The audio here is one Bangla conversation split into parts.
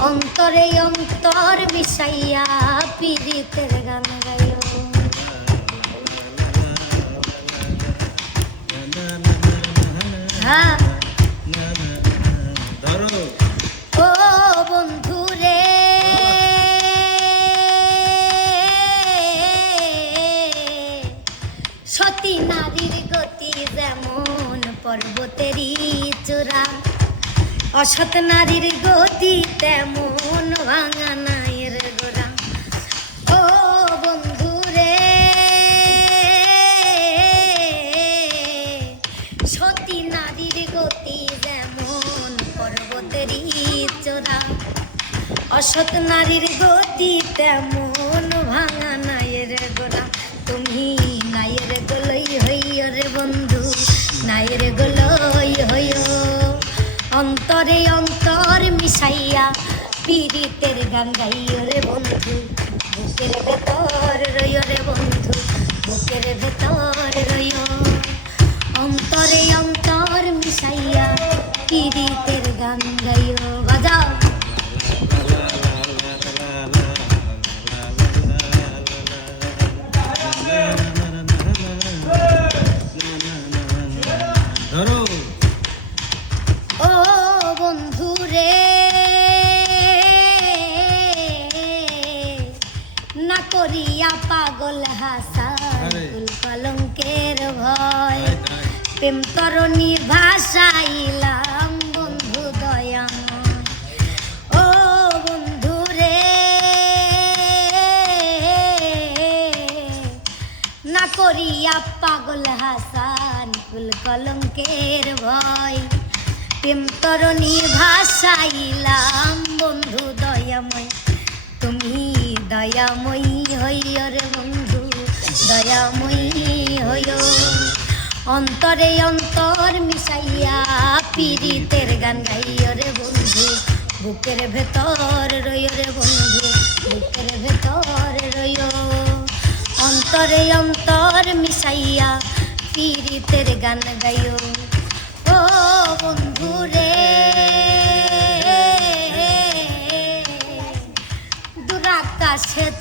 অন্তরে অন্তর মিশাইয়া পীড়িতের গান গাইও। হ্যাঁ। বন্ধু রে গতি যেমন পর্বতেরই চূড়া অসৎ নারীর গতি তেমন ভাঙা নাইয়ের গোড়া ও বন্ধু রে, সতী নারীর গতি যেমন পর্বতেরই চোরা অসৎ নারীর গতি তেমন ভাঙা নাইয়ের গোড়া তুমি নাইয়ের গোলই হইয় রে বন্ধু, নাইয়ের গোলই হইয় অন্তরে অন্তর মিশাইয়া পীড়িতের গান গাইয় রে বন্ধু বুকের ভেতর রে বন্ধু। করিয়া পাগল হাসান কলঙ্কের ভয়। প্রেম তরণী ভাষাইলাম বন্ধু দয়াময়। ও বন্ধু রে না করিয়া পাগল হাসান কুল কলঙ্কের ভয়। প্রেম তরণী ভাষাইলাম বন্ধু দয়াময়। তুমি দয়াময়ী হইয় রে বন্ধু, দয়াময়ী হইয় অন্তরে অন্তর মিশাইয়া পীড়িতের গান গাইয় রে বন্ধু বুকের ভেতর রইয় রে বন্ধু বুকের ভেতর রইয় অন্তরে অন্তর মিশাইয়া পীড়িতের গান গাইও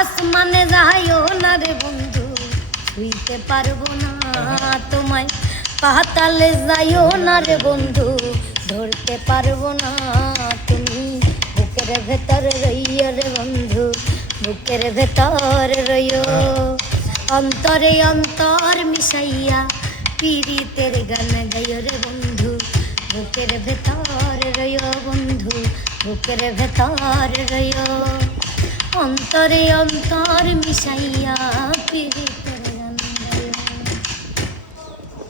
আসমানে যাইও না রে বন্ধু ছুঁইতে পারব না তোমায়। পাতালে যাইও না রে বন্ধু, ধরতে পারব না তুমি। বুকের ভেতর রইয় রে বন্ধু, বুকের ভেতর রইয় অন্তরে অন্তর মিশাইয়া পীড়িতের গান গাইয় রে বন্ধু, বুকের ভেতর রইয় বন্ধু, বুকের ভেতর রইয় অন্তরে অন্তর মিশাইয়া পীড়িত